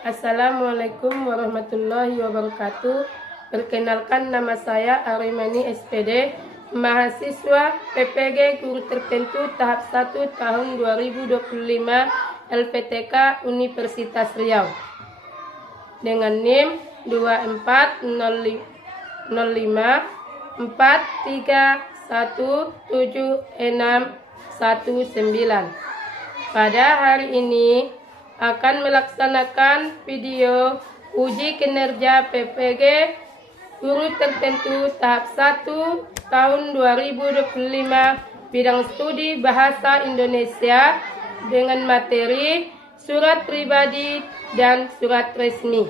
Assalamualaikum warahmatullahi wabarakatuh. Perkenalkan, nama saya Arimani SPD, mahasiswa PPG Guru Tertentu tahap 1 tahun 2025 LPTK Universitas Riau dengan NIM 240543176119. Pada hari ini akan melaksanakan video uji kinerja PPG Guru Tertentu tahap 1 tahun 2025 bidang studi Bahasa Indonesia dengan materi surat pribadi dan surat resmi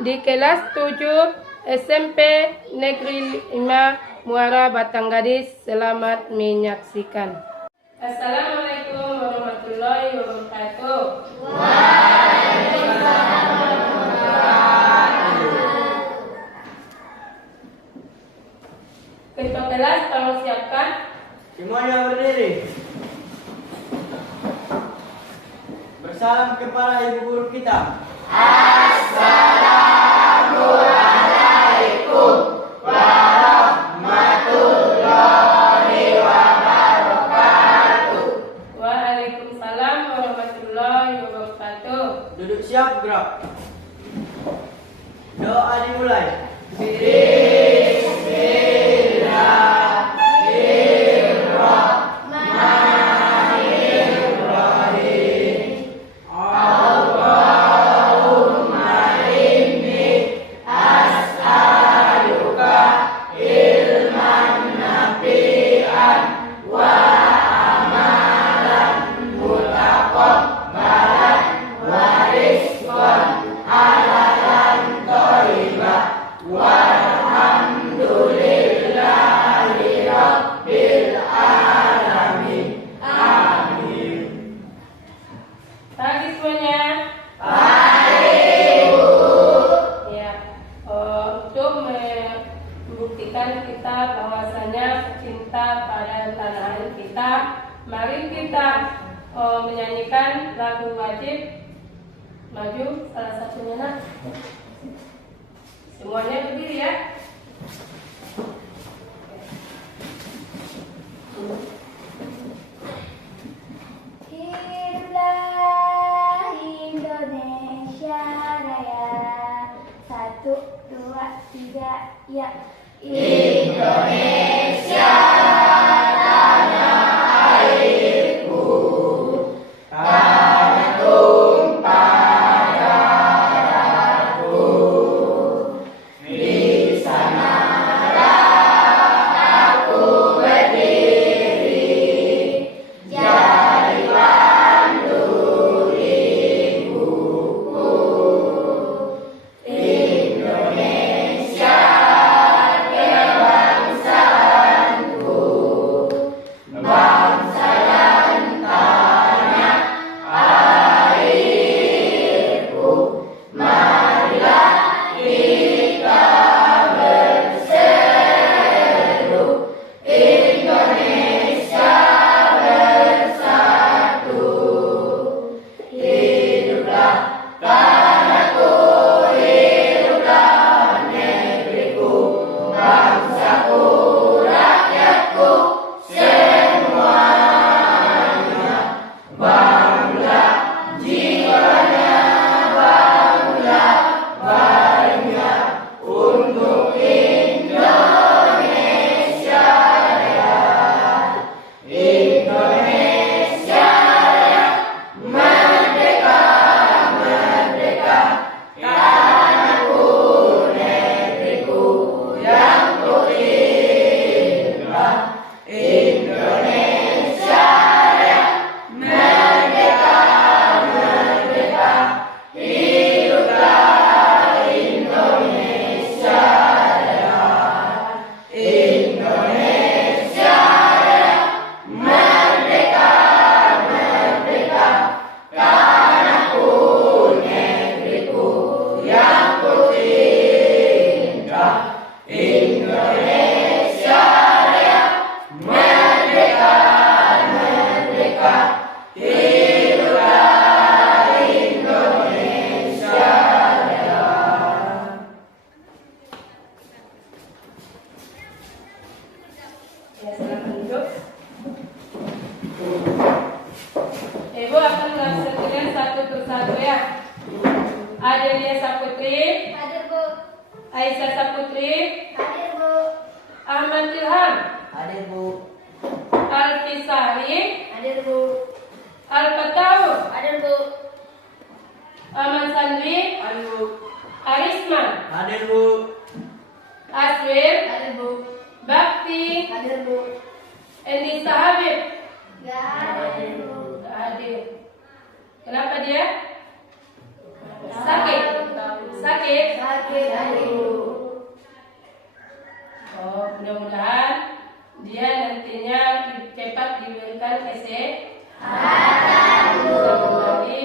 di kelas 7 SMP Negeri 5 Muara Batanggadis. Selamat menyaksikan. Assalamualaikum warahmatullahi wabarakatuh. Ketua kelas tolong siapkan. Semuanya berdiri. Bersalam kepada ibu guru kita. Assalamualaikum warahmatullahi wabarakatuh. Waalaikumsalam warahmatullahi wabarakatuh. Duduk siap, gerak. Doa dimulai. Pagi semuanya. Ya, untuk membuktikan kita bahwasanya cinta pada tanah air kita, mari kita menyanyikan lagu wajib. Maju salah satunya, nak. Semuanya berdiri ya. Hiduplah Indonesia Raya. 1, 2, 3, ya. Indonesia tanah airku, tanah tumpah darahku. Di sanalah aku berdiri, jadi pandu ibuku. Indonesia kebangsaan Adelia Saputri, Hadir Bu. Aisyah Saputri, Hadir Bu. Ahmad Ilham, Hadir Bu. Alfi Sari, Hadir Bu. Al-Fatau, Hadir Bu. Ahmad Sandri, Hadir Bu. Arisman, Hadir Bu. Aswir, Hadir Bu. Bakti, Hadir Bu. Endisa Habib. Gak hadir Bu. Gak hadir. Kenapa dia? Sakit. Sakit. Sakit. Hadir Bu. Oh, mudah-mudahan dia nantinya cepat diberikan kesehatan. Bisa kembali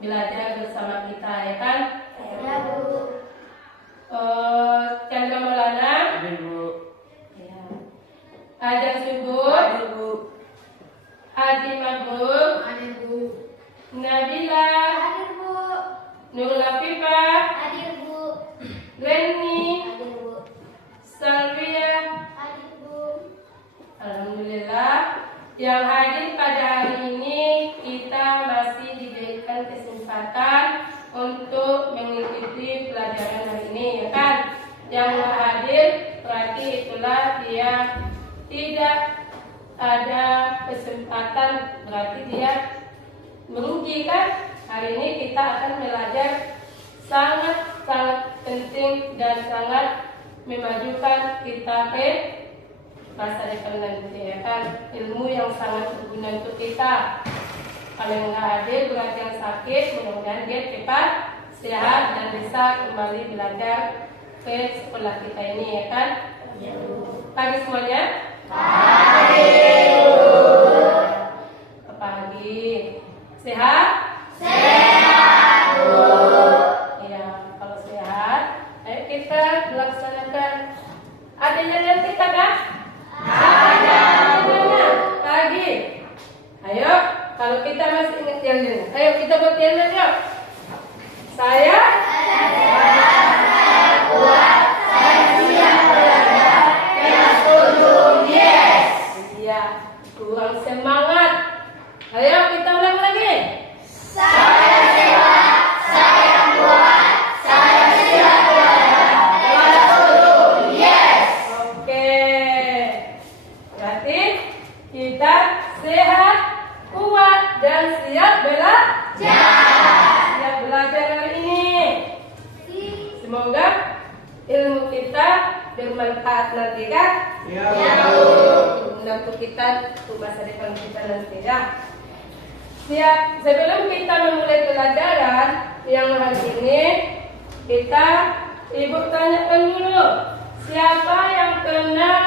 belajar bersama kita, ya kan? Ya Bu. Chandra Maulana, Hadir Bu. Ajar Subur, Hadir Bu. Adi Mabrur, Hadir Bu. Nabila, Hadir Bu. Nurul Afifah, Hadir Bu. Reni, Hadir Bu. Salvia. Hadir Bu. Alhamdulillah, yang hadir pada hari ini kita masih diberikan kesempatan untuk mengikuti pelajaran hari ini, ya kan? Yang nggak hadir berarti itulah dia tidak ada kesempatan, berarti dia merugi, kan? Hari ini kita akan belajar sangat-sangat penting dan sangat memajukan kita ke masa depan nanti, ya kan? Ilmu yang sangat berguna untuk kita. Kalau yang nggak hadir berarti yang sakit, mudah-mudahan dia cepat sehat dan bisa kembali belajar ke sekolah kita ini, ya kan? Pagi semuanya. Pagi. Sehat? Sehat. Ya, kalau sehat, ayo kita laksanakan. Ada yang lihat kita kan? Ada. Pagi. Ayo, kalau kita masih ingat yel-yel, ayo kita buat yel-yel yuk. Saya iya, kurang semangat. Ayo kita ulang lagi. Oke. Berarti kita sehat, kuat, dan siap siap belajar hari ini. Semoga ilmu kita bermanfaat nanti, kan? Untuk kita, untuk masa depan kita nanti, ya. Siap. Sebelum kita memulai pelajaran yang hari ini, Ibu tanyakan dulu, siapa yang kenal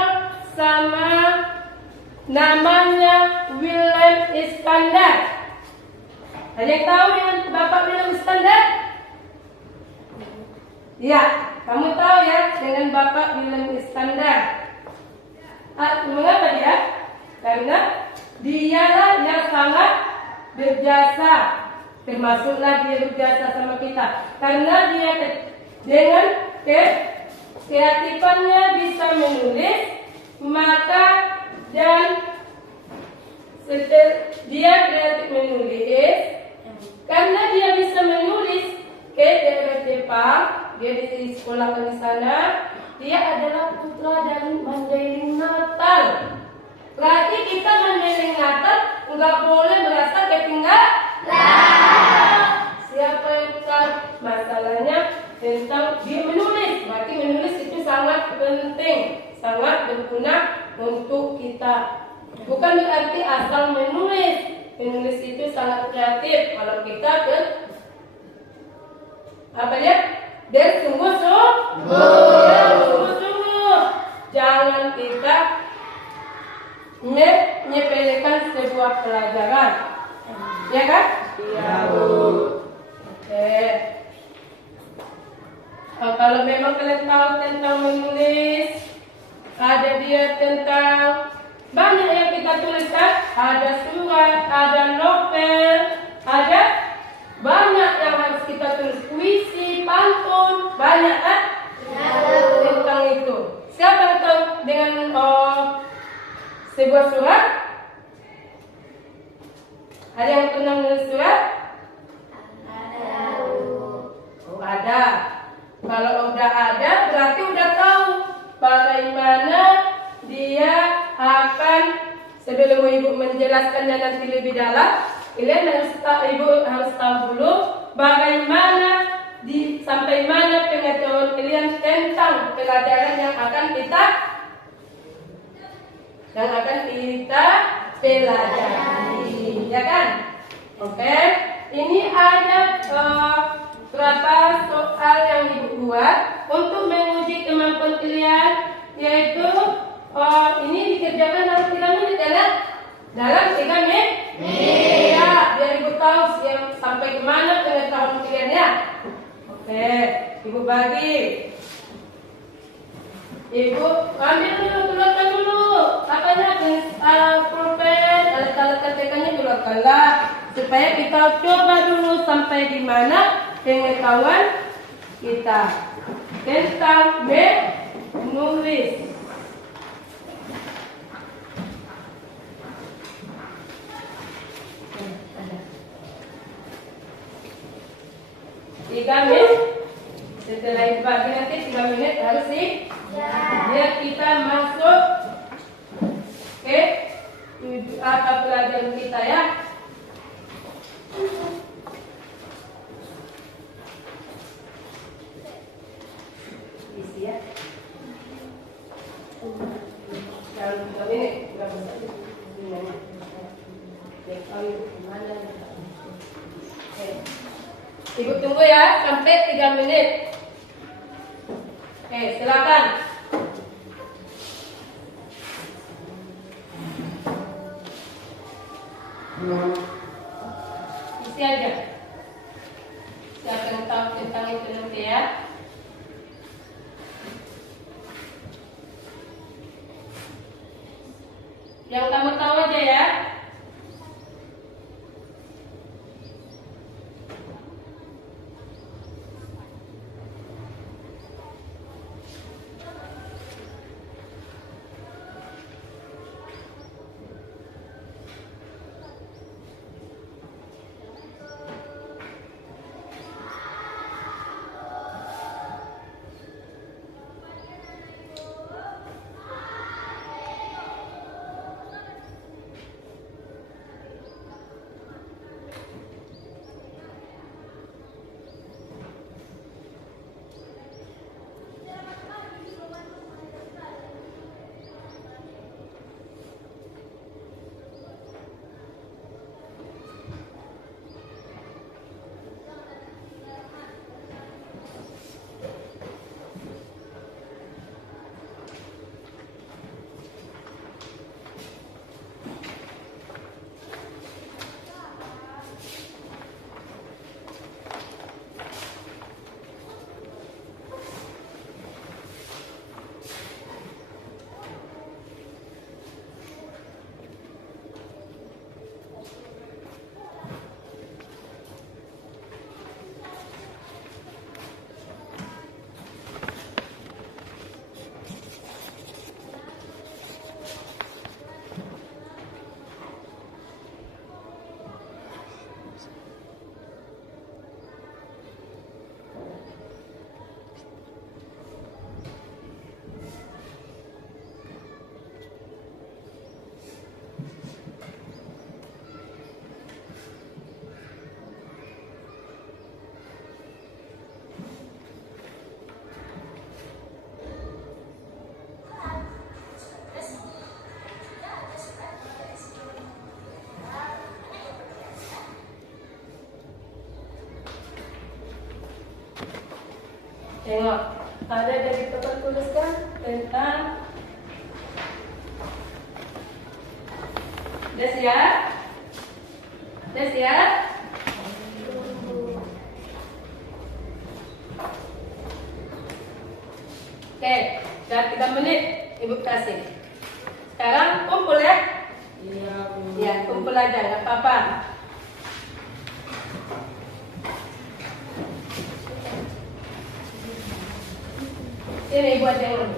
sama namanya Willem Iskandar? Ada yang tahu dengan Bapak Willem Iskandar? Ya, kamu tahu ya dengan Bapak Willem Iskandar. Mengapa dia? Karena dialah yang sangat berjasa, termasuklah dia berjasa sama kita. Karena dia dengan kreatifannya bisa menulis, maka dan dia kreatif menulis. Karena dia bisa menulis ke daerah Jepang, dia di sekolah di sana. Dia adalah putra dari Mandailing Natal. Berarti kita Mandailing Natal nggak boleh merasa ketinggalan. Siapa yang tahu masalahnya tentang dia menulis? Berarti menulis itu sangat penting, sangat berguna untuk kita. Bukan berarti asal menulis. Menulis itu sangat kreatif. Kalau kita bersungguh-sungguh, jangan kita menyepelekan sebuah pelajaran, ya kan? Iya, Bu. Oke. Kalau memang kalian tahu tentang menulis, ada dia tentang banyak yang kita tuliskan, ada surat, ada novel, ada banyak yang harus kita tulis, puisi, pantun, banyak kan? Tentang itu. Siapa yang tahu dengan sebuah surat? Ada yang pernah menulis surat? sebelum Ibu menjelaskannya nanti lebih dalam, Ibu harus tahu dulu bagaimana sampai mana pengetahuan kalian tentang pelajaran yang akan kita pelajari, ya kan? Oke, ini ada berapa soal yang Ibu buat untuk menguji kemampuan kalian, yaitu ini dikerjakan dalam 3 menit ya, dalam 3 menit. Ya, biar Ibu tahu sampai kemana pengetahuan kalian ya. Oke, Ibu bagi. Ibu ambil dulu, keluarkan dulu. Apanya? Pulpen, alat-alat ketekannya keluarkanlah. Supaya kita coba dulu sampai di mana pengetahuan kita tentang menulis. Tiga menit. Setelah itu bagi nanti 3 menit harus biar kita masuk ke pelajaran kita ya. Isi ya. Kalau 3 menit sudah bisa. Ibu tunggu ya sampai 3 menit. Oke, silakan. Isi aja. Siapa yang tahu tentang itu nanti ya. Yang kamu tahu aja ya. Tengok, ada dari tempat tuliskan tentang Des ya? Des ya? Oke, sudah 3 menit Ibu kasih. Sekarang kumpul ya? Iya, ya, kumpul aja, nggak apa-apa. Ini buat yang ini.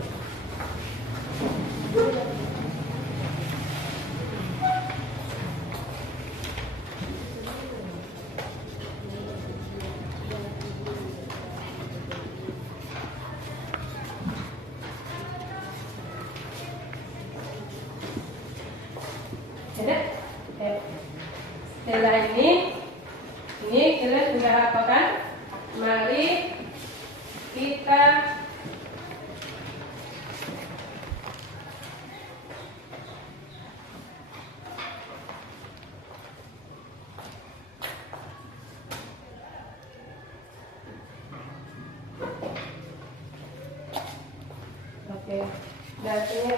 setelah ini kalian sudah apa kan? Mari kita oke, datanya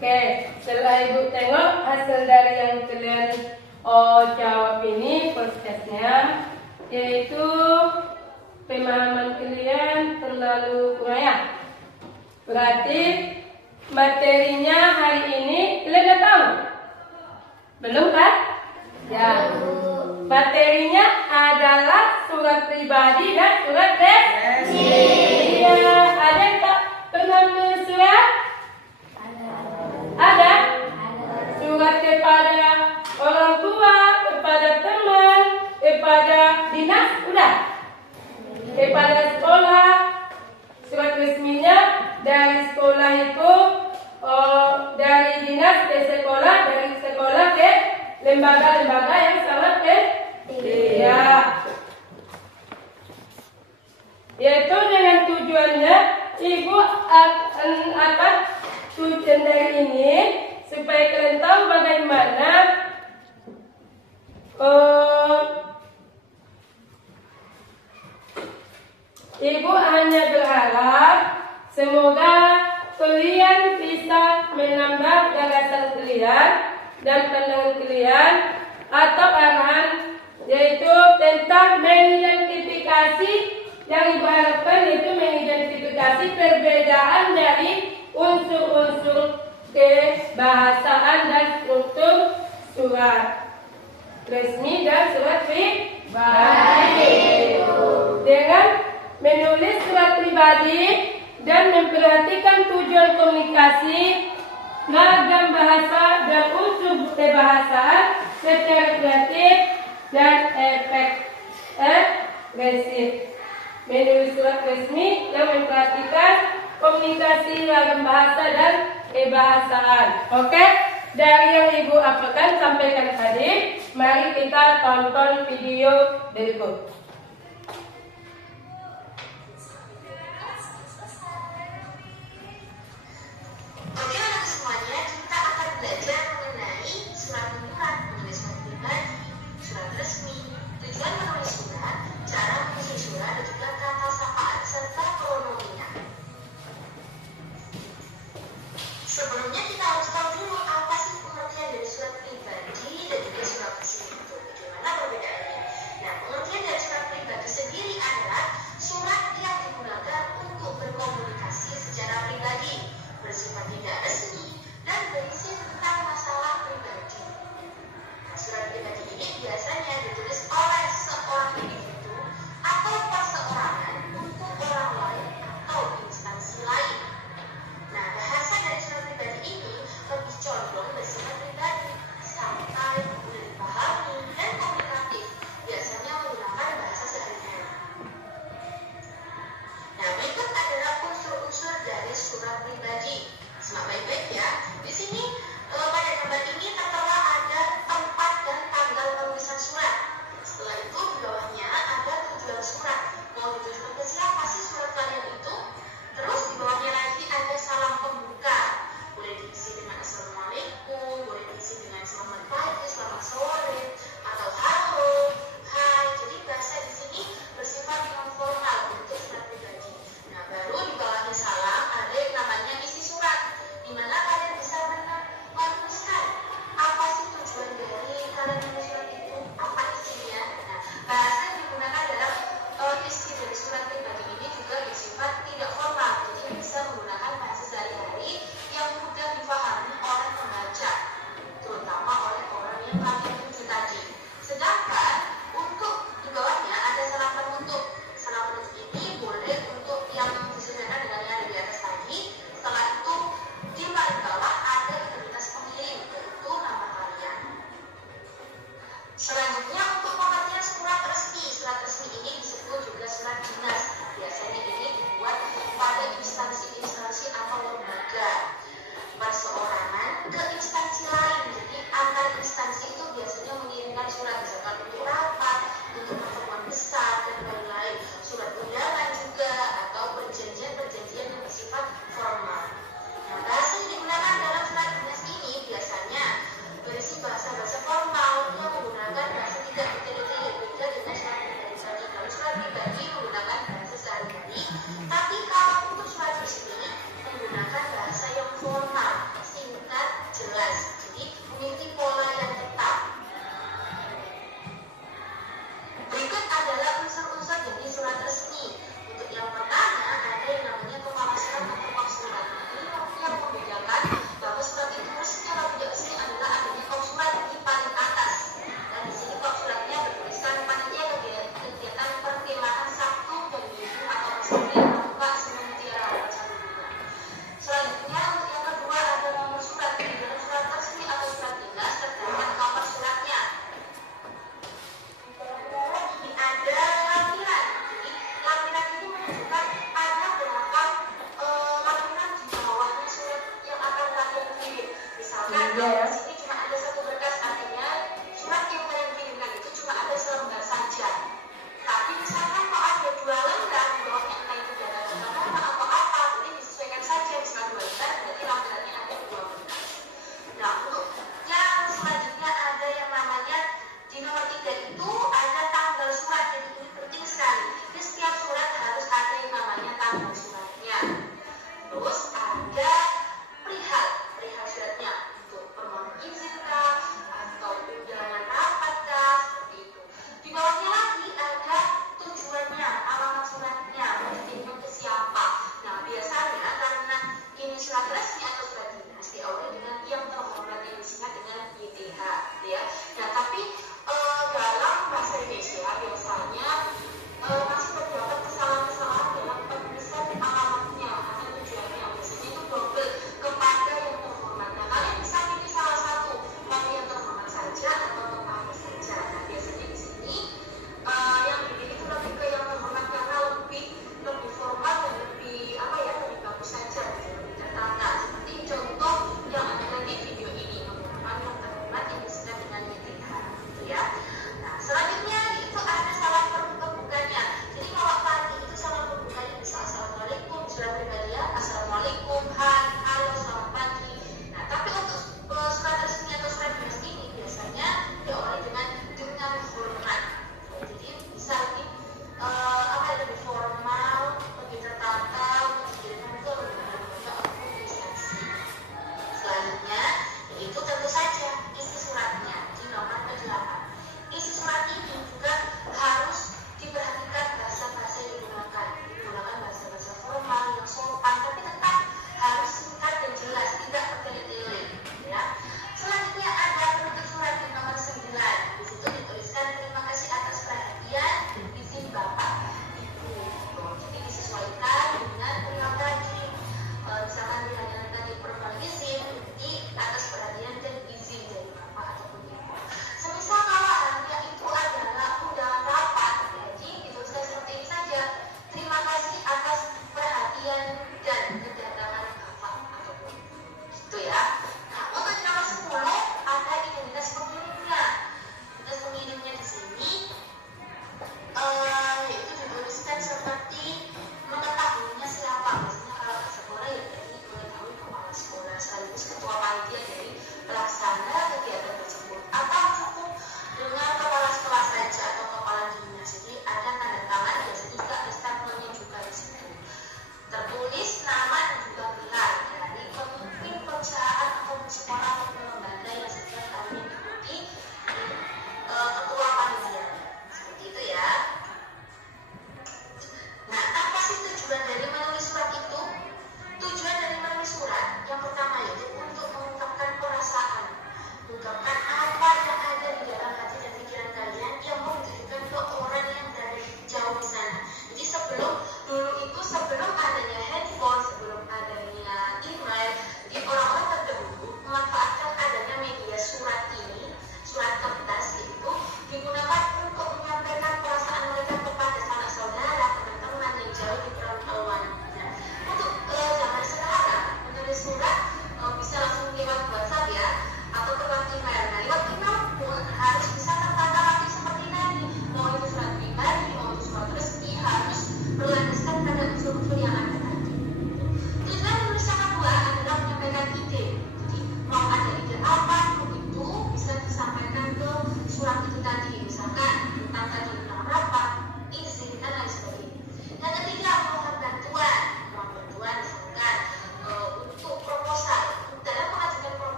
oke, setelah Ibu tengok hasil dari yang kalian jawab ini prosesnya, yaitu pemahaman kalian terlalu kurang. Berarti materinya hari ini kalian udah tahu? Belum kan? Ya. Materinya adalah surat pribadi dan surat resmi. Iya, ada yang tak pernah menulis surat? Ada? Surat kepada orang tua, kepada teman, kepada dinas, udah? Kepada sekolah, surat resminya dari sekolah itu, dari dinas ke sekolah, dari sekolah ke lembaga-lembaga yang sangat ya. Yaitu dengan tujuannya Ibu akan tujuan dari ini supaya kalian tahu bagaimana Ibu hanya berharap semoga kalian bisa menambah gagasan kalian dan pandangan kalian atau arahan, yaitu tentang mengidentifikasi yang Ibu harapkan, yaitu mengidentifikasi perbedaan dari unsur-unsur kebahasaan dan struktur surat resmi dan surat pribadi. Dengan menulis surat pribadi dan memperhatikan tujuan komunikasi, ragam bahasa dan unsur kebahasaan secara kreatif dan efektif. Menulis surat resmi yang memperhatikan komunikasi, ragam bahasa dan kebahasaan. Oke? Dari yang Ibu apakan sampaikan tadi, mari kita tonton video berikut. Oke anak semuanya, kita akan belajar mengenai surat menyurat, menulis surat pribadi, surat resmi, tujuan menulis surat, cara mengisi surat, dan juga kata sapaan serta pronomina. Sebelumnya kita harus tahu dulu apa sih pengertian dari surat pribadi dan juga surat resmi itu. Bagaimana perbedaannya? Nah, pengertian dari surat ya. Di sini cuma ada satu berkas, artinya surat yang kalian kirimkan itu cuma ada selembar saja. Tapi misalkan kalau ada 2 lembar di bawahnya, entah itu data nama atau apa, jadi disesuaikan saja. Jika 2 lembar berarti laki-laki ada 2 berkas. Nah, untuk yang selanjutnya ada yang namanya di nomor 3 itu ada tanggal surat. Jadi ini penting sekali. Di setiap surat harus ada yang namanya tanggal suratnya. Terus ada perihal suratnya untuk permohonan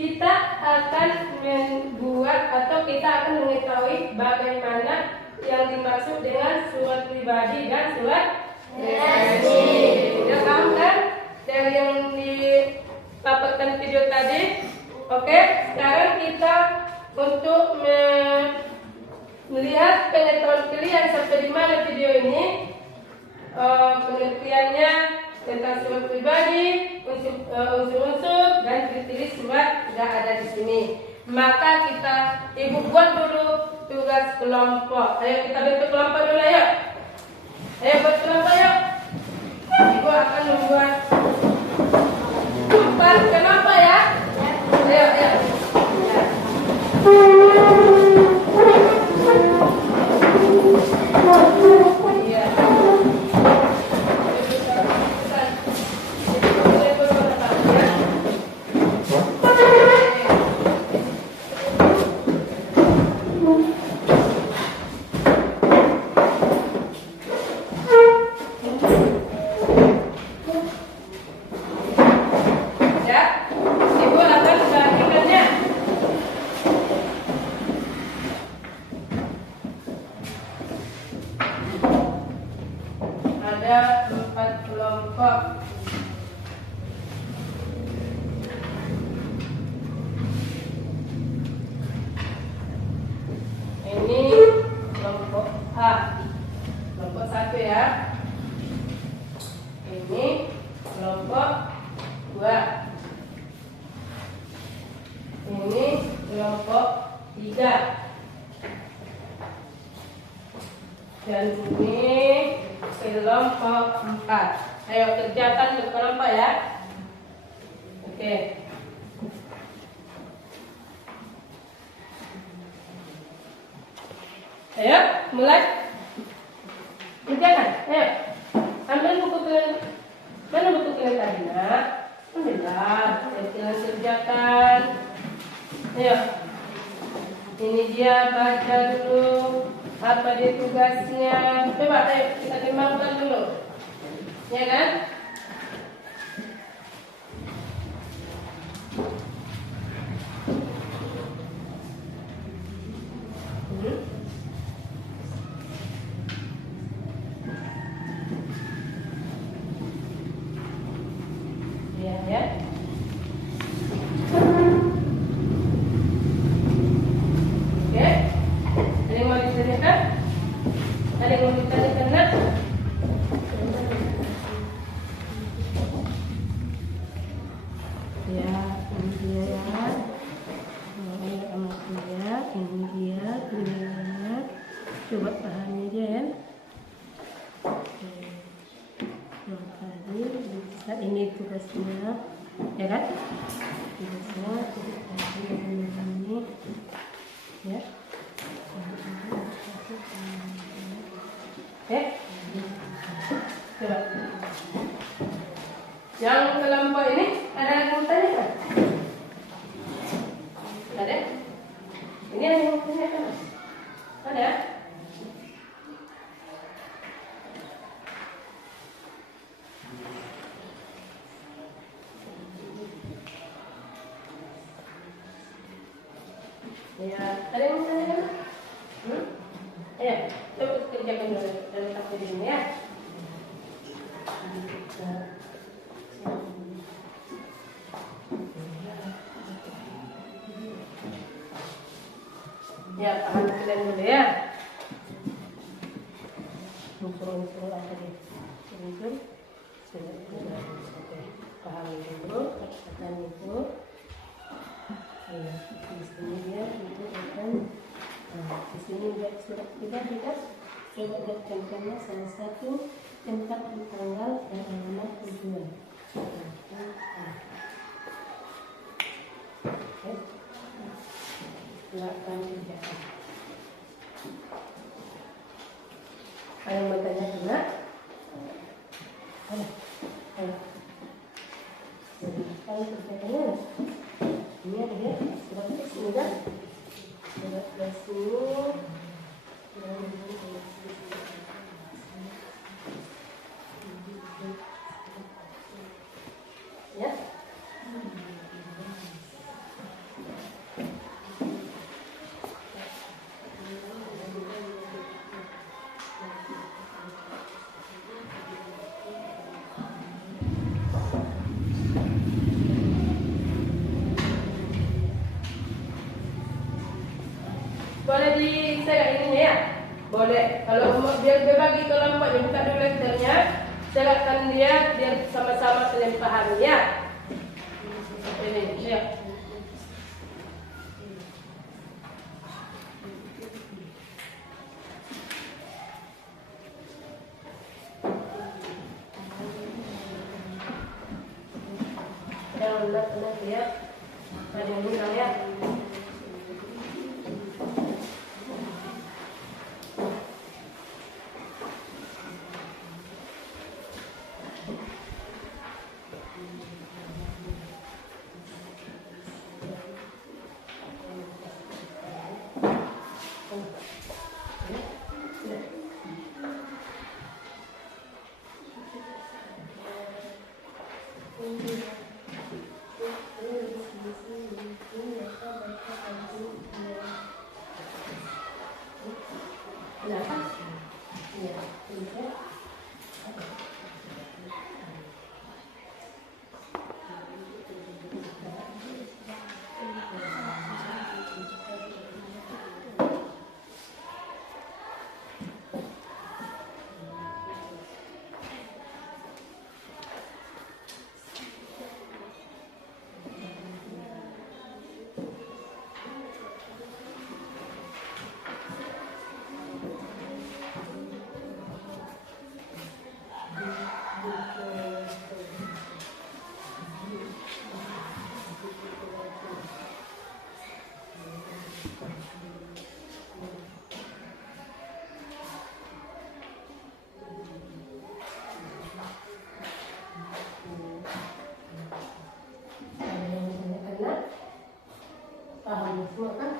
kita akan membuat atau kita akan mengetahui bagaimana yang dimaksud dengan surat pribadi dan surat resmi. Sudah paham kan dari yang didapatkan video tadi? Oke, sekarang kita untuk melihat pengetahuan kalian sampai di mana video ini. Pengertiannya tentang surat pribadi, unsur-unsur dan kriteria surat sudah ada di sini. Maka kita ibu buat dulu tugas kelompok. Ayo kita bentuk kelompok dulu ayo. Ayo buat kelompok yuk. Ibu akan membuat 4 kelompok ya. Ayo ayo. Iya. Ada 4 kelompok. Ini kelompok A, kelompok 1 ya. Ini kelompok 2. Ini kelompok 3. Dan ini kelompok 4. Ayo kerjakan untuk kelompok ya. Oke. Ayo mulai. Kerjakan. Ayo. Ambil buku kalian. Mana buku kalian tadi nak? Ambillah. Ayo kalian kerjakan. Ayo. Ini dia, baca dulu. Apa dia tugasnya? Coba ayo kita timbangkan dulu. Ya kan? Ya, ya. Oke. Ada yang mau ditanyakan? Ada yang mau ditanyakan nak? Ya, ini dia ya. Ini amat dia, ini dia, ini. Coba pahami dia ya. Oke. Nah, tadi bisa ini tugasnya, ya kan? Tugasnya, ini, ya. Oke. Coba. Yang kelompok ini ada yang mau tanyakan? Ada? Ini ada yang mau tanyakan? Ada? Ya, ada yang mau tanyakan? Ayo, coba kerjakan dulu dari satu ini ya. Ya, tahan kalian dulu ya. Unsur-unsur apa nih? Unsur pahami dulu perkataan itu. Di sini dia itu akan di sini lihat surat kita lihat surat contohnya salah satu tempat di tanggal dan alamat tujuan. Silakan kerjakan. Ada yang mau tanya juga? Ada. Silakan kerjakannya. Ini ada ya surat resmi kan? Surat resmi. Ya. Boleh diserak ininya ya? Boleh. Kalau biar bagi kelompoknya buka dulu letternya, seratkan dia biar sama-sama saling paham ya. Ini ya. Tenang ya. Ada yang bilang ya. Paham semua kan?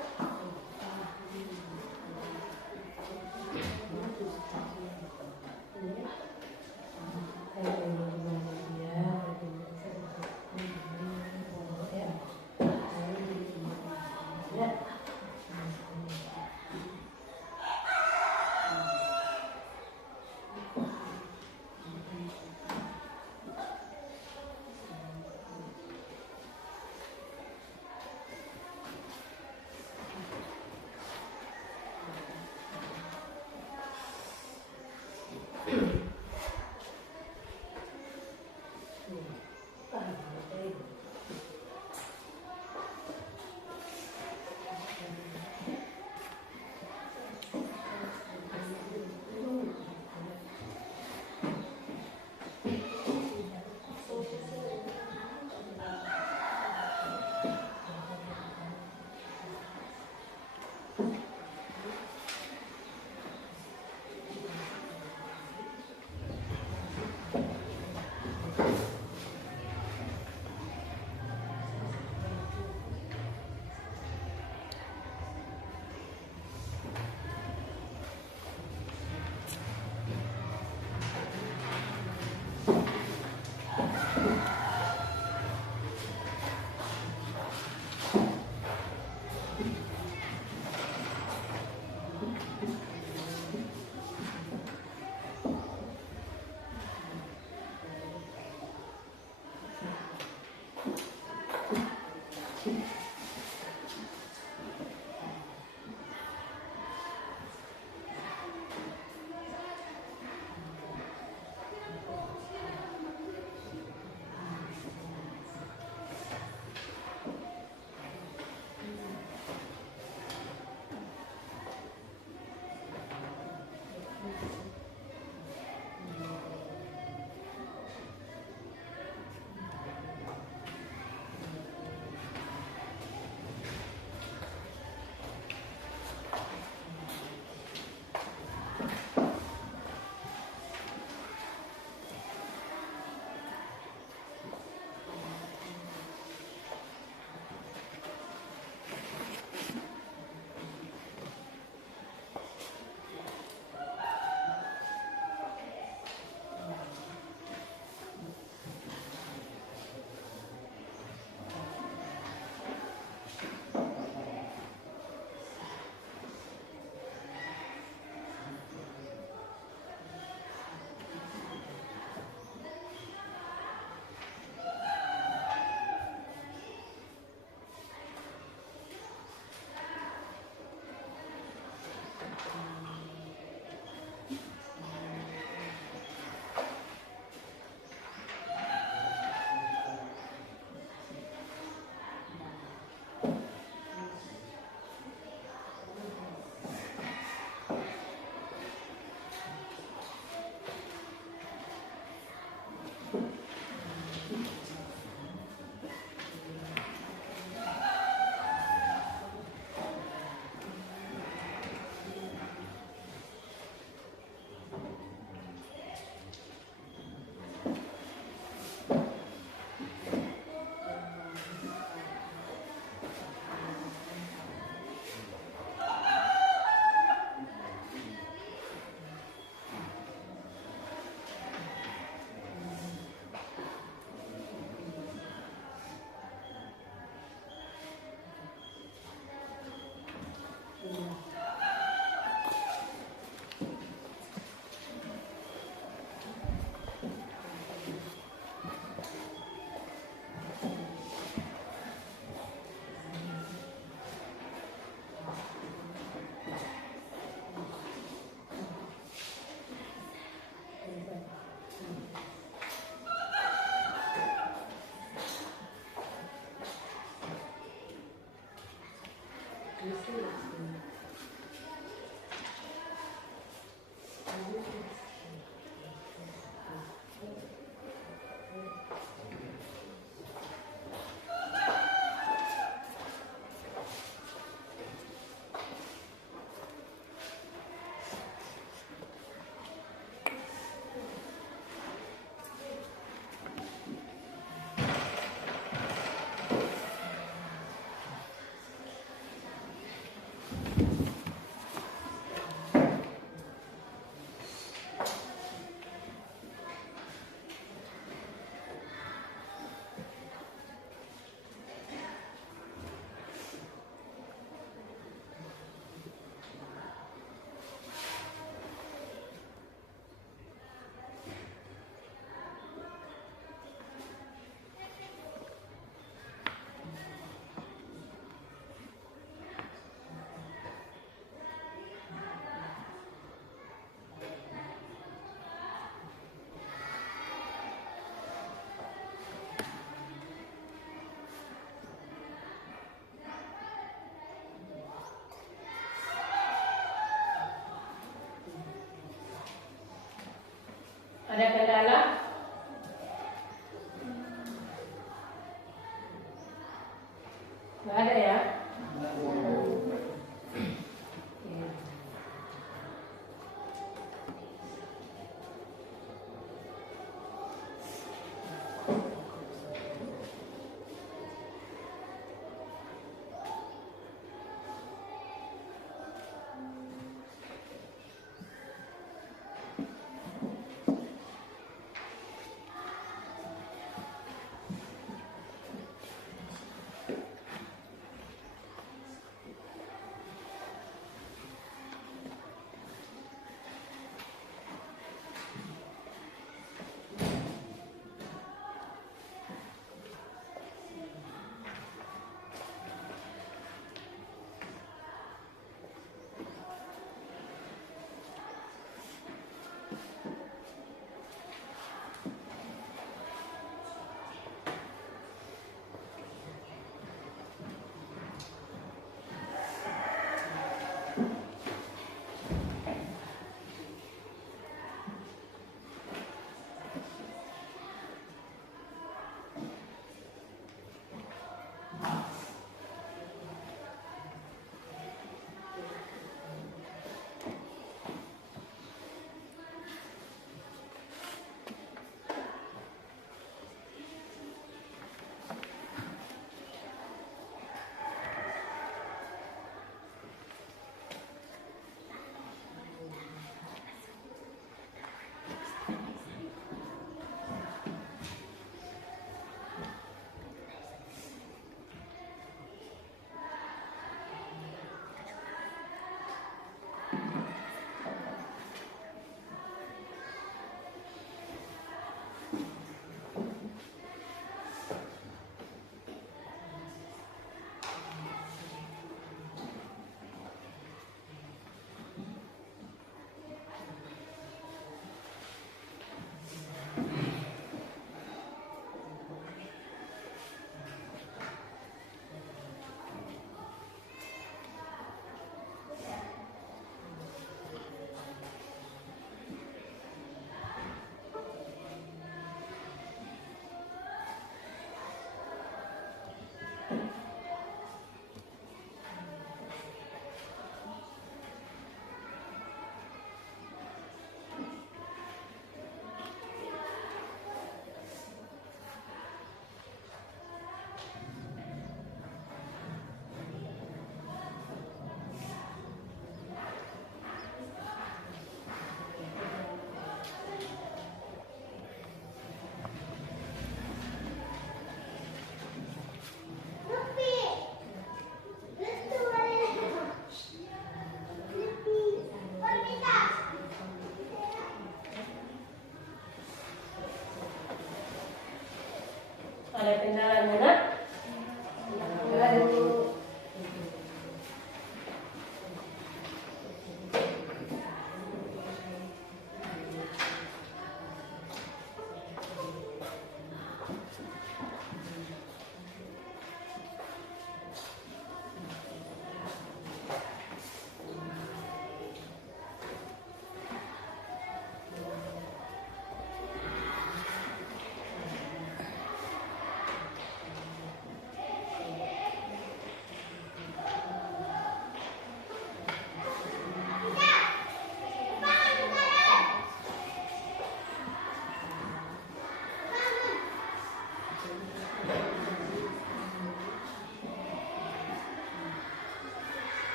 Ada kendala? Nggak ada ya?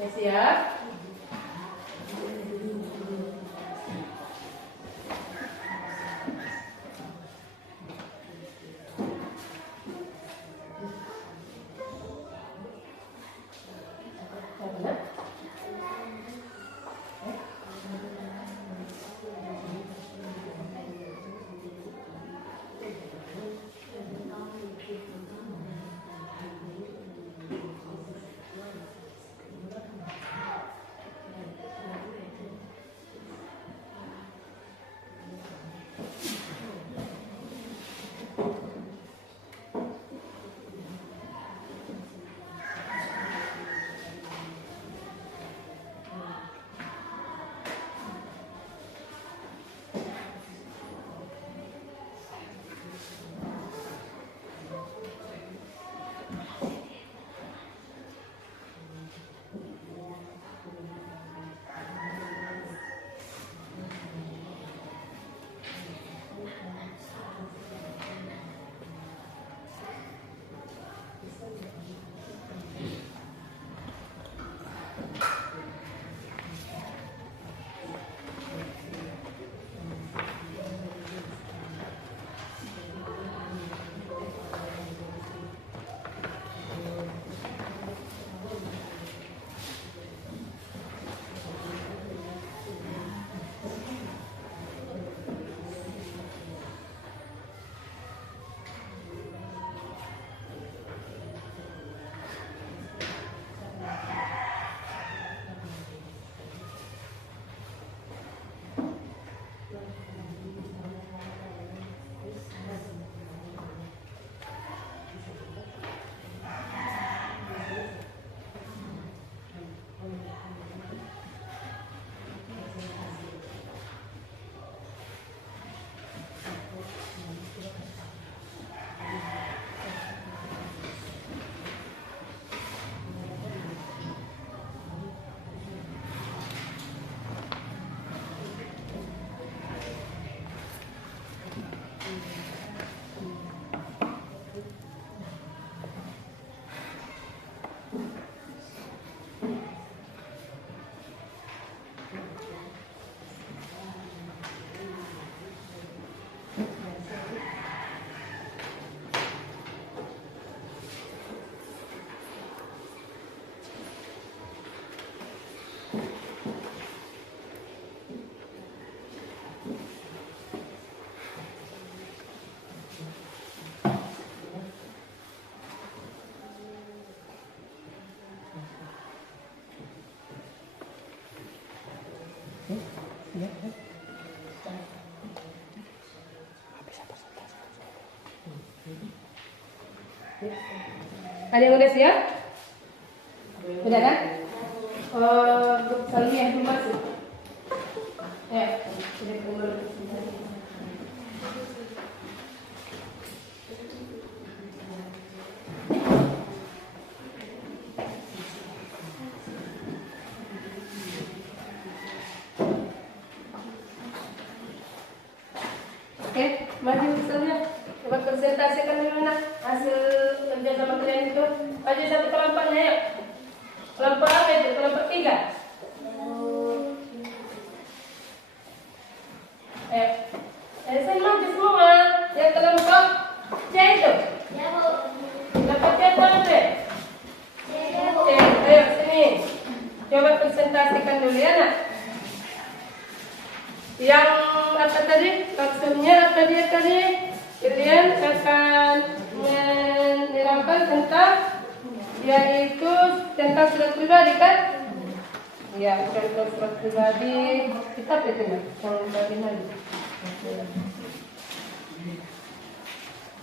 Oke, siap. Ada yang udah siap? Udah kan? Saling yang masuk. Ya, sudah kembali. Oke, maju misalnya. Coba presentasikan dulu nak hasil kerja sama kalian itu. Maju satu kelompoknya yuk. Kelompok apa itu? Kelompok 3. Saya maju semua. Yang kelompok C itu. Ya, Bu. Kelompok C apa itu? Ya, Bu. C. Ayo sini. Coba presentasikan dulu ya nak. Yang apa tadi? Maksudnya apa dia tadi? Kalian akan menerangkan tentang yaitu tentang surat pribadi kan? Ya, tentang surat pribadi. Kitab itu kan? Yang tadi lagi.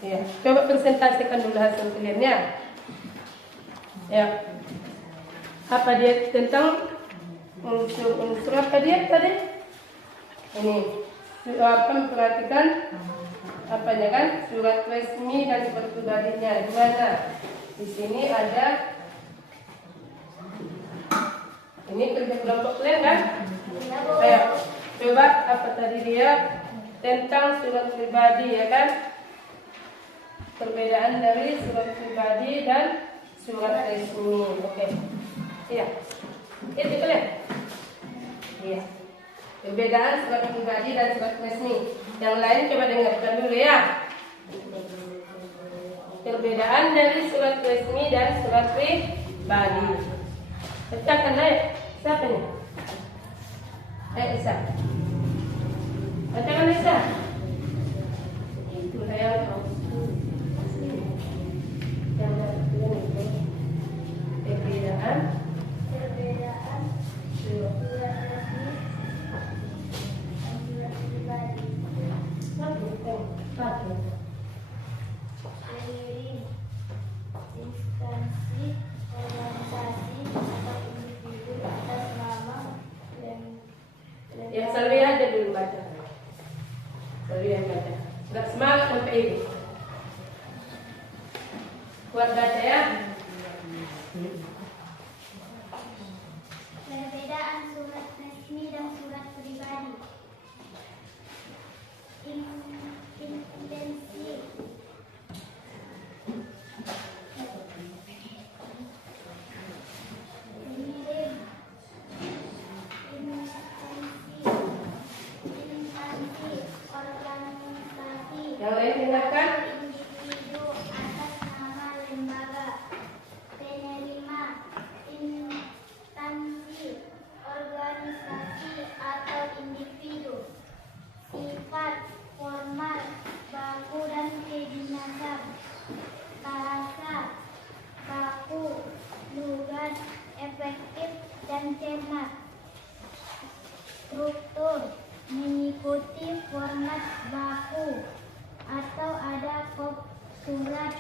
Ya, coba presentasikan dulu hasil kaliannya. Ya. Apa dia tentang unsur apa dia tadi? Ini apa perhatikan apanya kan surat resmi dan surat pribadinya di mana? Di sini ada ini kerja kelompok kalian kan? Ayo coba apa tadi dia tentang surat pribadi ya kan? Perbedaan dari surat pribadi dan surat resmi. Oke. Iya. Itu kalian. Iya. Perbedaan surat pribadi dan surat resmi. Yang lain coba dengarkan dulu ya. Perbedaan dari surat resmi dan surat pribadi. Bacakan naik. Siapa nih? Isa. Bacakan Isa. Itu saya tahu. Yang kedua itu perbedaan surat resmi dan surat pribadi. Seiring instansi, organisasi, atau individu atas nama Yang Salwi aja dulu baca. Salwi yang baca. Nggak semangat sampai ini. Kuat baca ya. perbedaan surat resmi dan surat pribadi. Intensi pengirim, instansi, organisasi, Yang lain dengarkan. individu atas nama lembaga, penerima, instansi, organisasi atau individu, sifat, formal, baku dan kedinasan, bahasa, baku, lugas, efektif dan cermat, struktur, mengikuti format baku atau ada kop surat,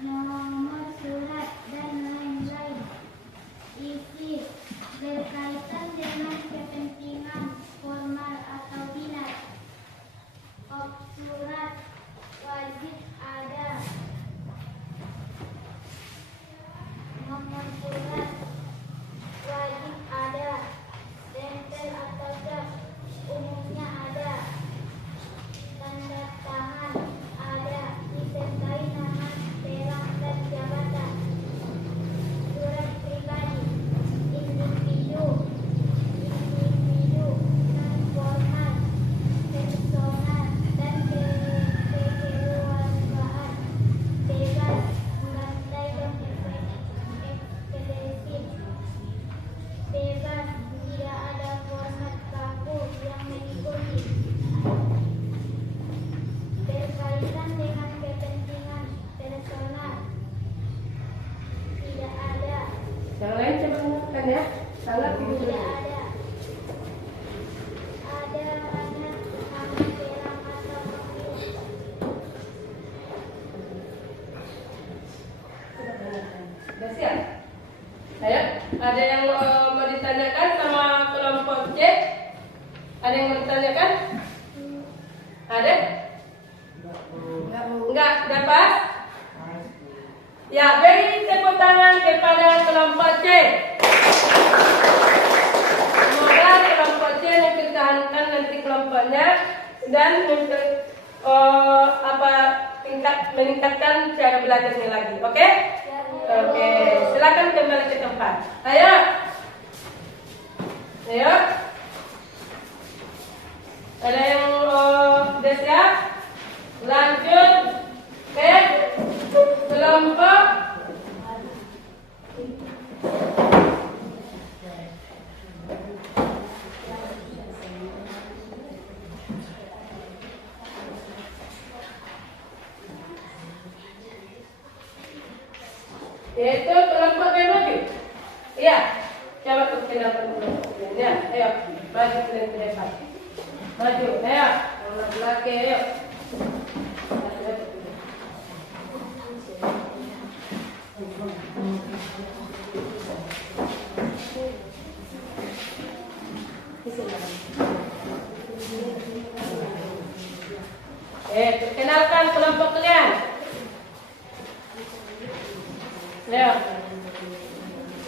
nomor surat dan lain-lain. Isi berkaitan dengan kepentingan formal atau tidak. Kop surat wajib ada. Nomor surat wajib ada. Stempel atau cap umumnya ada. Tanda tangan ada disertai nama, perak dan jabatan. Surat pribadi individu non formal, personal dan kekeluargaan, bebas, berantai dan ekspresif, bebas, tidak ada format baku yang mengikuti. Berkaitan dengan kepentingan personal, tidak ada. Yang lain coba dengarkan ya. Salah dulu. Tidak ada. Ada hanya nama, perak atau pemilik. Sudah siap? Ayo, ada yang mau ditanyakan sama kelompok C? Ada yang mau ditanyakan? Ada? Enggak dapat? Ya, beri tepuk tangan kepada kelompok C. Semoga kelompok C mempertahankan nanti kelompoknya dan meningkatkan cara belajarnya lagi. Oke? Oke, silakan kembali ke tempat. Ayo. Ayo. Ada yang sudah siap? Lanjut ke kelompok yaitu kelompok B. Iya, coba perkenalkan kelompok B. Ya, ayo maju ke depan. Maju, ayo, laki, ayo. Perkenalkan kelompok kalian. Ya.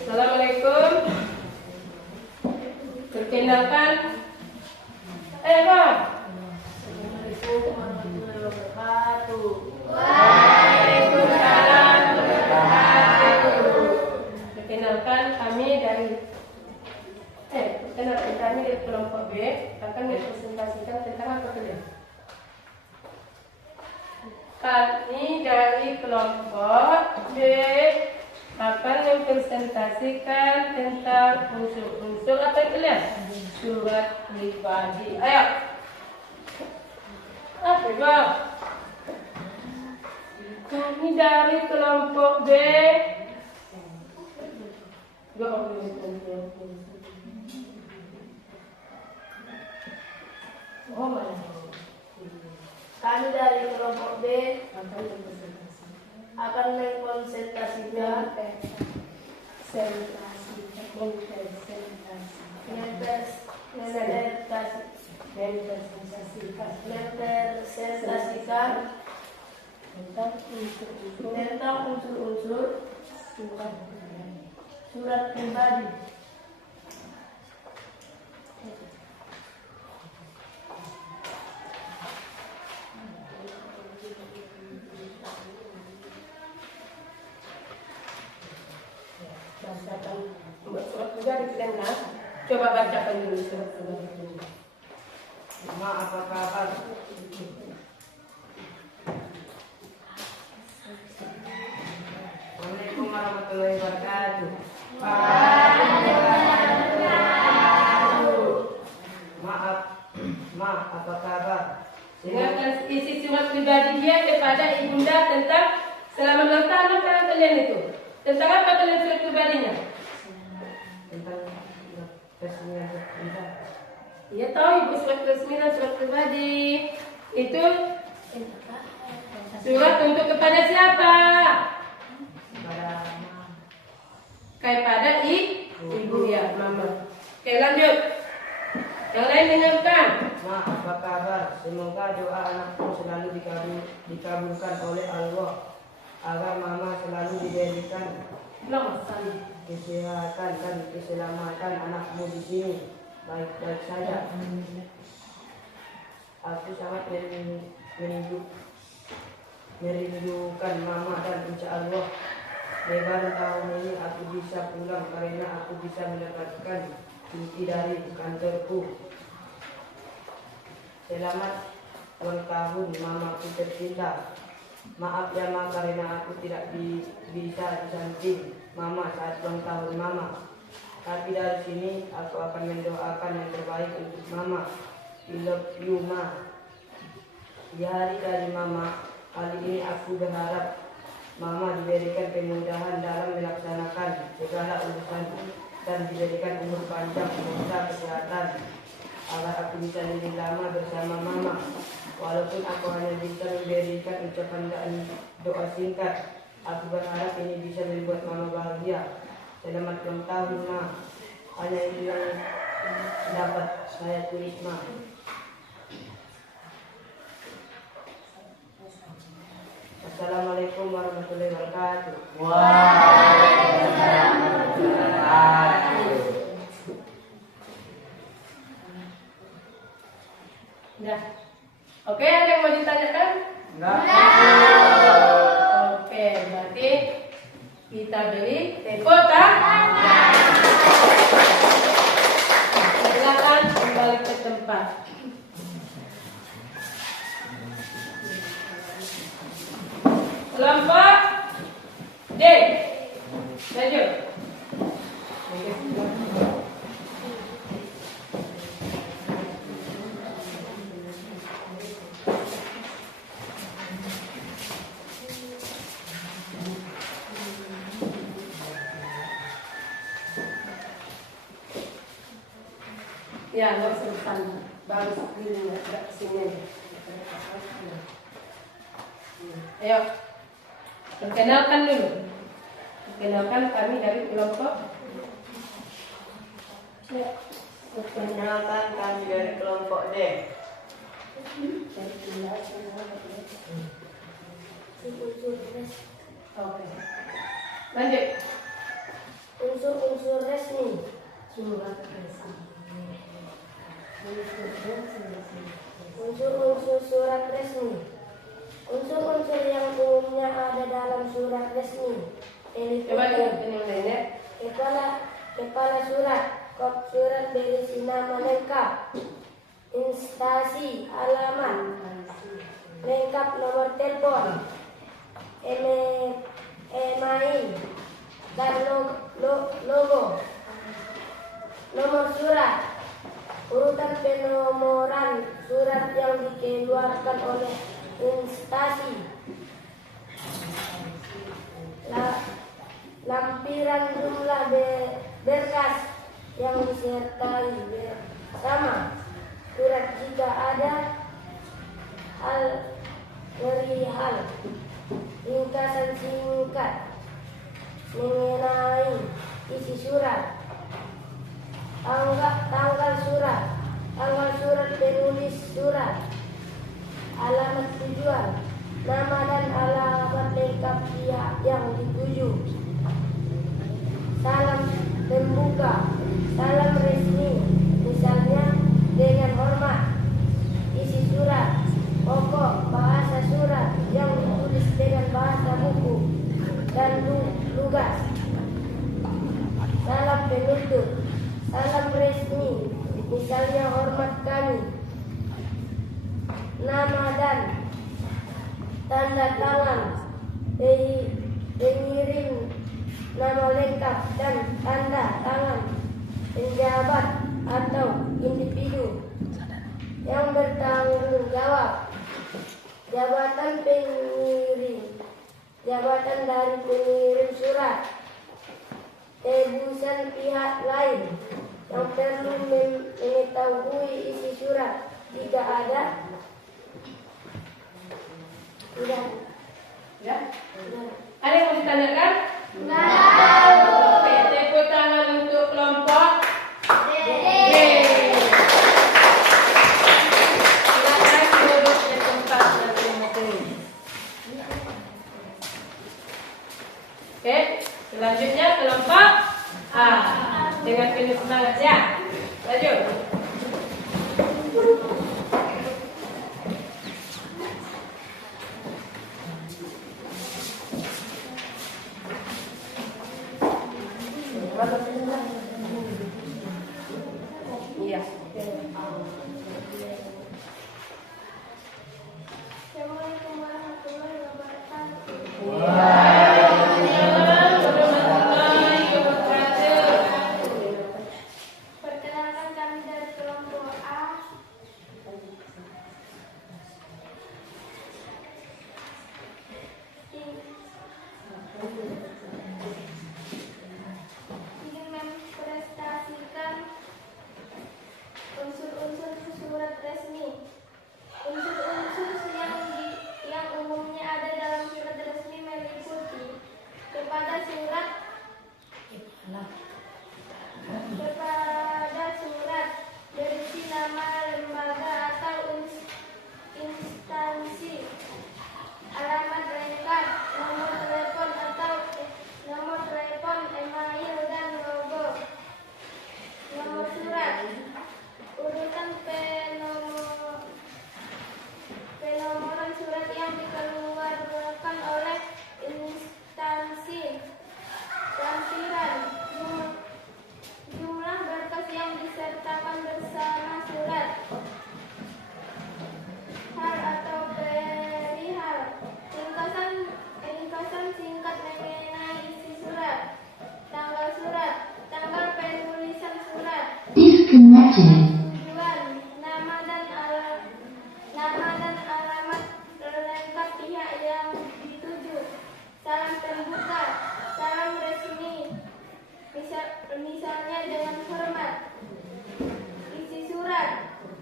Assalamualaikum. Perkenalkan. Bang. Assalamualaikum warahmatullahi wabarakatuh. Waalaikumsalam warahmatullahi wabarakatuh. Perkenalkan kami dari kami dari kelompok B akan mempresentasikan tentang apa tadi? Kami dari kelompok B akan mempresentasikan tentang unsur-unsur apa kalian? Surat pribadi. Ayo. Coba. Kami dari kelompok B. Kami dari kelompok B akan mengkonsentrasikan mempresentasikan tentang unsur-unsur surat pribadi. Bacakan surat pribadi kalian nah. Coba bacakan dulu surat pribadi. Ma, apa kabar? Assalamualaikum warahmatullahi wabarakatuh. Maaf, Ma, apa kabar? Dengarkan isi surat pribadi dia kepada ibunda tentang selamat ulang tahun kalian itu. Tentang apa kalian surat pribadinya? Tentang resminya kita. Iya tahu ibu surat resmi dan surat pribadi itu surat untuk kepada siapa? Pada Kepada ibu ya mama. Oke lanjut. Yang lain dengarkan. Ma, apa kabar? Semoga doa anakku selalu dikabulkan oleh Allah, agar Mama selalu diberikan kesehatan dan keselamatan anakmu di sini. Baik-baik saja. Aku sangat merindukan Mama dan insya Allah lebaran tahun ini aku bisa pulang karena aku bisa mendapatkan cuti dari kantorku. Selamat ulang tahun Mamaku tercinta. Maaf ya Ma, karena aku tidak bisa di samping Mama saat ulang tahun Mama. Tapi dari sini aku akan mendoakan yang terbaik untuk Mama. I love you Ma. Di hari dari Mama, kali ini aku berharap Mama diberikan kemudahan dalam melaksanakan segala urusan dan diberikan umur panjang serta kesehatan agar aku bisa lebih lama bersama Mama. Walaupun aku hanya bisa memberikan ucapan dan doa singkat, aku berharap ini bisa membuat Mama bahagia. Selamat ulang tahun Ma. Hanya itu yang dapat saya tulis Ma. Assalamualaikum warahmatullahi wabarakatuh. Waalaikumsalam warahmatullahi wabarakatuh. Dah. Oke, ada yang mau ditanyakan? Enggak. Oke, berarti kita beli teko tak? Silakan kembali ke tempat. Kelompok D. Lanjut. Ya, nggak usah sana. Baru sekeliling, nggak kesini. Ayo, perkenalkan dulu. Perkenalkan kami dari kelompok. Ya, Perkenalkan kami dari kelompok D. Oke. Lanjut. Unsur-unsur resmi. Surat resmi. Unsur-unsur surat resmi. Unsur-unsur yang umumnya ada dalam surat resmi. Coba lihat yang lainnya. Kepala surat, kop surat berisi nama lengkap, instansi, alamat, lengkap nomor telepon, email, dan logo. Nomor surat, urutan penomoran surat yang dikeluarkan oleh instansi, lampiran jumlah berkas yang disertai bersama surat jika ada perihal, ringkasan singkat mengenai isi surat, tanggal surat penulis surat, alamat tujuan, nama dan alamat lengkap pihak yang dituju, salam pembuka, salam resmi, misalnya dengan hormat, isi surat, pokok bahasa surat yang ditulis dengan bahasa buku dan lugas, salam penutup, salam resmi, misalnya hormat kami, nama dan tanda tangan pengirim, nama lengkap dan tanda tangan penjabat atau individu yang bertanggung jawab, jabatan pengirim, jabatan dari pengirim surat, tebusan pihak lain yang perlu mengetahui isi surat jika ada. Sudah. Ya? Ada yang mau ditanyakan? Enggak. Oke, tepuk tangan untuk kelompok D. Silakan duduk di tempat masing-masing. Oke, selanjutnya kelompok A. Dengan penuh semangat ya. Lanjut. Iya. Assalamualaikum warahmatullahi wabarakatuh. Perkenalkan kami dari kelompok A. Ingin mempresentasikan unsur-unsur surat resmi. Unsur-unsur yang umumnya ada dalam surat resmi meliputi kepada surat berisi nama lembaga atau instansi, alamat lengkap, nomor telepon, email dan logo. Nomor surat, urutan penomoran surat yang dikeluarkan oleh instansi, lampiran, jumlah berkas yang disertakan bersama surat, hal atau perihal, ringkasan singkat mengenai isi surat, tanggal penulisan surat, tujuan, nama dan alamat lengkap pihak yang dituju, salam pembuka, salam resmi, misalnya dengan hormat, isi surat,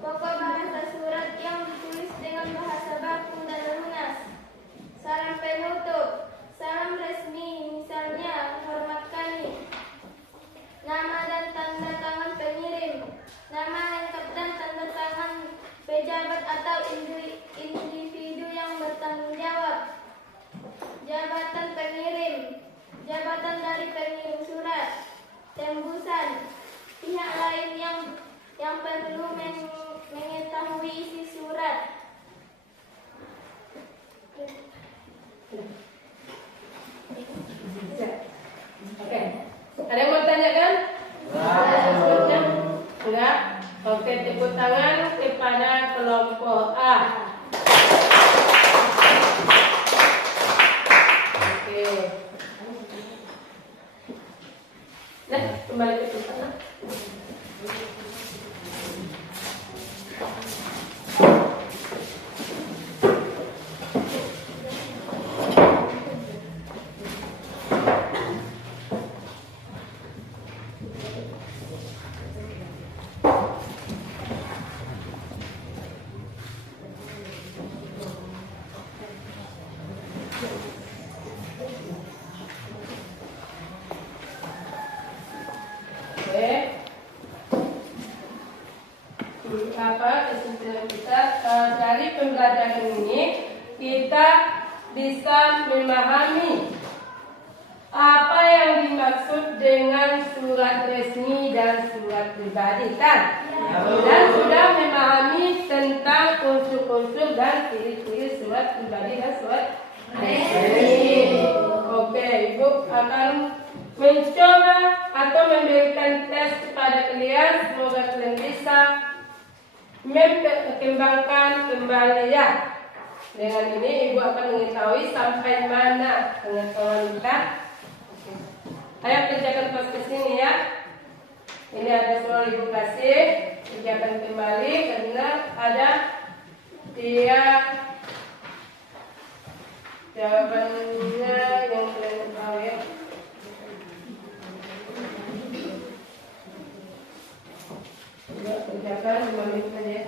pokok bahasa surat yang ditulis dengan bahasa baku dan lunas, salam penutup, salam resmi, misalnya hormat kami, nama dan tanda tangan pengirim, nama lengkap dan tanda tangan pejabat atau individu yang bertanggung jawab, jabatan pengirim, jabatan dari pengirim surat, tembusan, pihak lain yang perlu mengetahui isi surat. Oke. Ada yang mau ditanyakan? Oke, tepuk tangan kepada kelompok A. Oke. Nah, kembali ke sana. Kesimpulan kita dari pembelajaran ini kita bisa memahami apa yang dimaksud dengan surat resmi dan surat pribadi kan? Dan sudah memahami tentang unsur-unsur dan ciri-ciri surat pribadi dan surat resmi. Oke, Ibu akan mencoba atau memberikan tes kepada kalian. Semoga kalian bisa memperkembangkan kembali ya. Dengan ini Ibu akan mengetahui sampai mana pengetahuan kita. Ayo kerjakan pas ke sini ya. Ini ada soal Ibu kasih, kerjakan kembali karena ada dia jawabannya yang kalian tahu ya. Kerjakan 5 menit saja.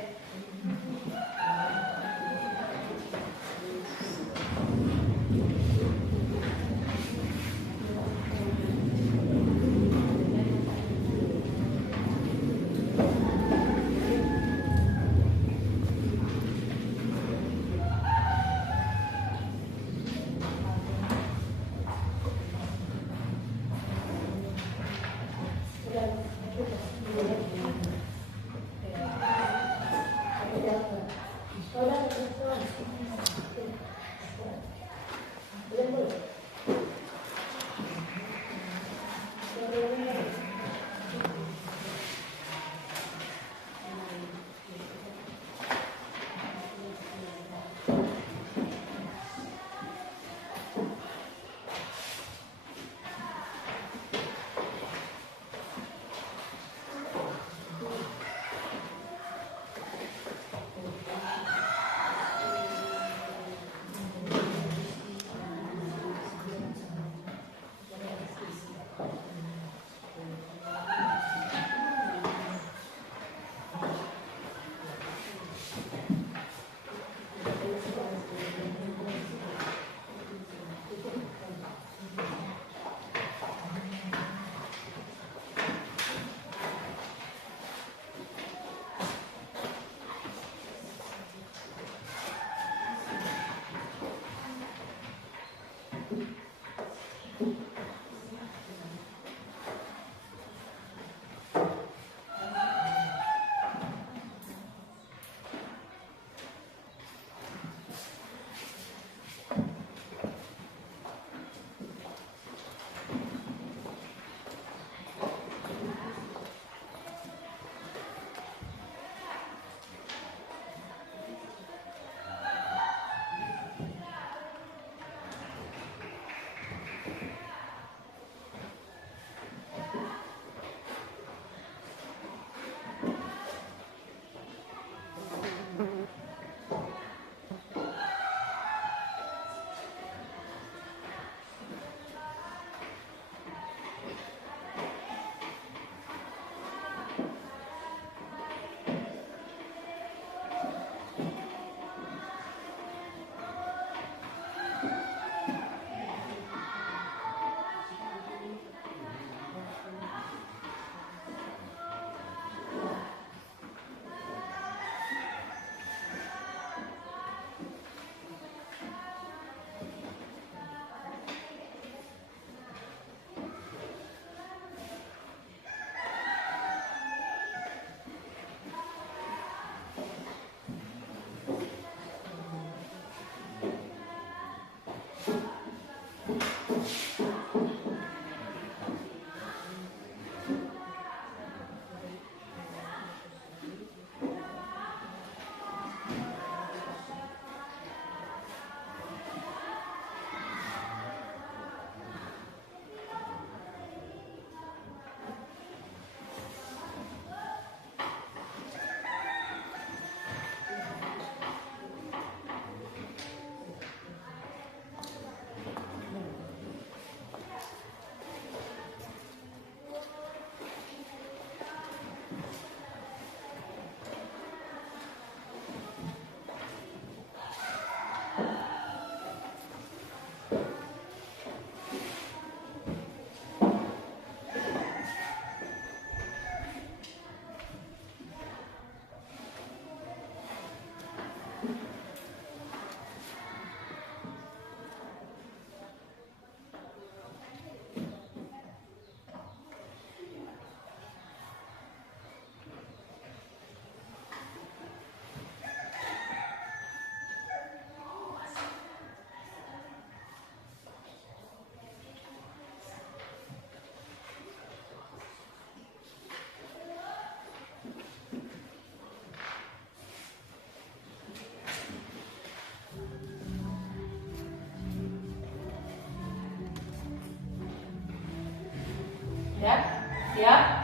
ya.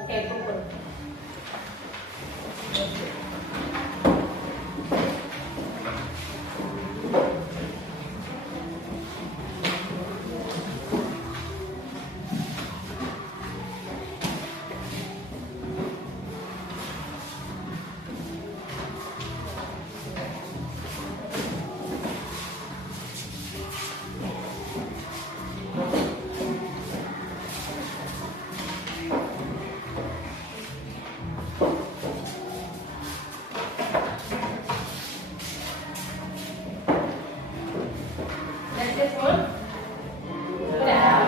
Oke, kumpul. Sudah semua? Sudah.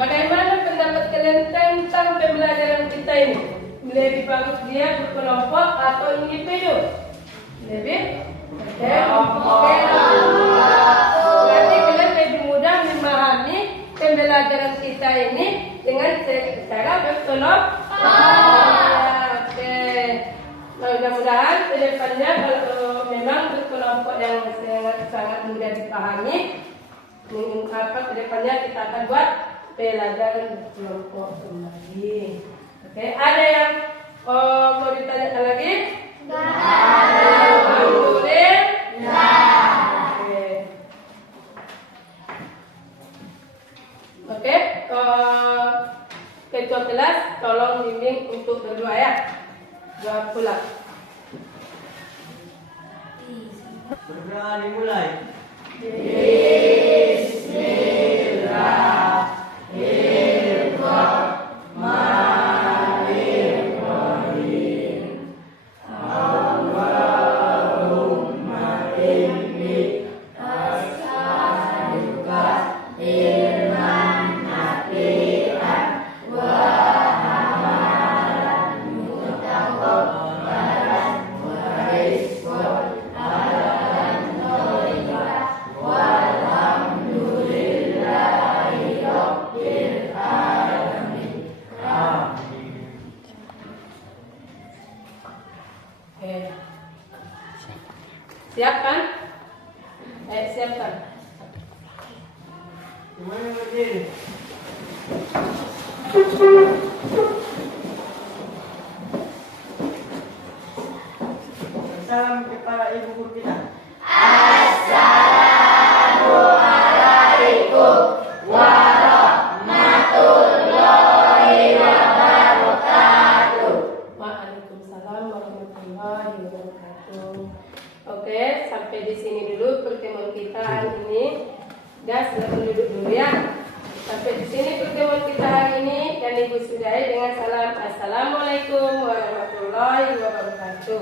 Bagaimana pendapat kalian tentang pembelajaran kita ini? Lebih bagus dia berkelompok atau individu? Lebih kelompok. Berarti kalian lebih mudah memahami pembelajaran kita ini dengan cara berkelompok. Oke. Mudah-mudahan kedepannya kalau memang berkelompok yang sangat mudah dipahami, kedepannya kita akan buat pelajaran berkelompok kembali. Oke, ada yang mau ditanyakan lagi? Boleh? Oke, ketua kelas tolong bimbing untuk berdoa ya. Doa pula. Berdoa dimulai. Oke. Siapkan? Siapkan. Gimana berdiri? Salam kepada ibu guru kita. Waalaikumsalam warahmatullahi wabarakatuh. Oke, sampai di sini dulu pertemuan kita hari ini. Dan silakan duduk dulu ya. Sampai di sini pertemuan kita hari ini dan Ibu sudahi dengan salam assalamualaikum warahmatullahi wabarakatuh.